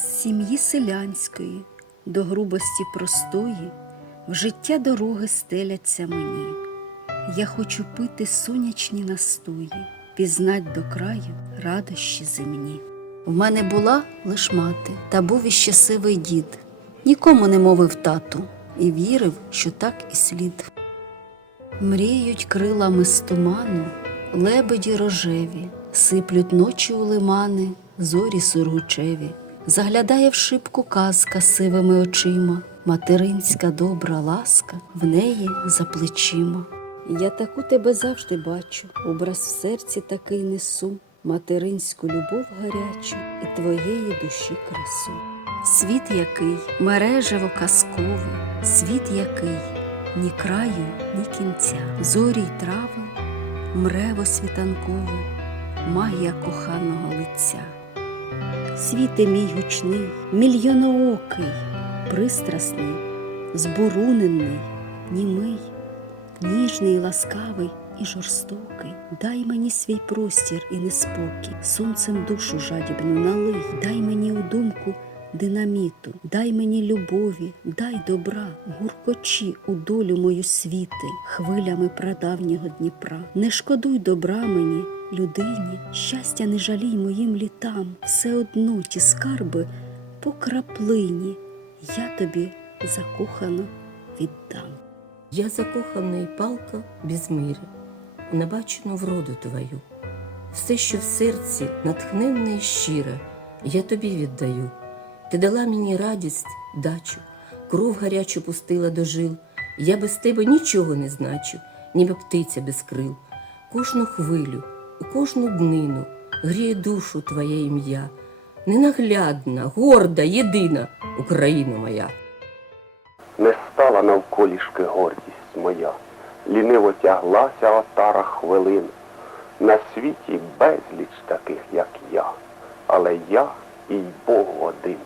сім'ї селянської, до грубості простої, в життя дороги стеляться мені. Я хочу пити сонячні настої, пізнать до краю радощі земні. В мене була лиш мати, та був іще сивий дід. Нікому не мовив тату і вірив, що так і слід. Мріють крилами з туману, лебеді рожеві, сиплють ночі у лимани, зорі сургучеві. Заглядає в шибку казка сивими очима, материнська добра ласка в неї за плечима. Я таку тебе завжди бачу, образ в серці такий несу, материнську любов гарячу і твоєї душі красу. Світ який мережево казкове, світ який ні краю, ні кінця, зорі й трави, мрево світанкове, магія коханого лиця. Світе мій гучний, мільйоноокий, пристрасний, збурунений, німий, ніжний, ласкавий і жорстокий. Дай мені свій простір і неспокій, сонцем душу жадібну налий, дай мені у думку динаміту, дай мені любові, дай добра, гуркочі у долю мою світи, хвилями прадавнього Дніпра. Не шкодуй добра мені, людині, щастя не жалій моїм літам, все одно ті скарби по краплині я тобі закохано віддам. Я закоханий палка без мири, у небачену вроду твою. Все, що в серці натхненне і щире, я тобі віддаю. Ти дала мені радість, дачу, кров гарячу пустила до жил. Я без тебе нічого не значу, ніби птиця без крил. Кожну хвилю, кожну днину гріє душу твоє ім'я. Ненаглядна, горда, єдина Україна моя. Не стала навколішки гордість моя, ліниво тяглася отара хвилин. На світі безліч таких, як я, але я і й Богу один.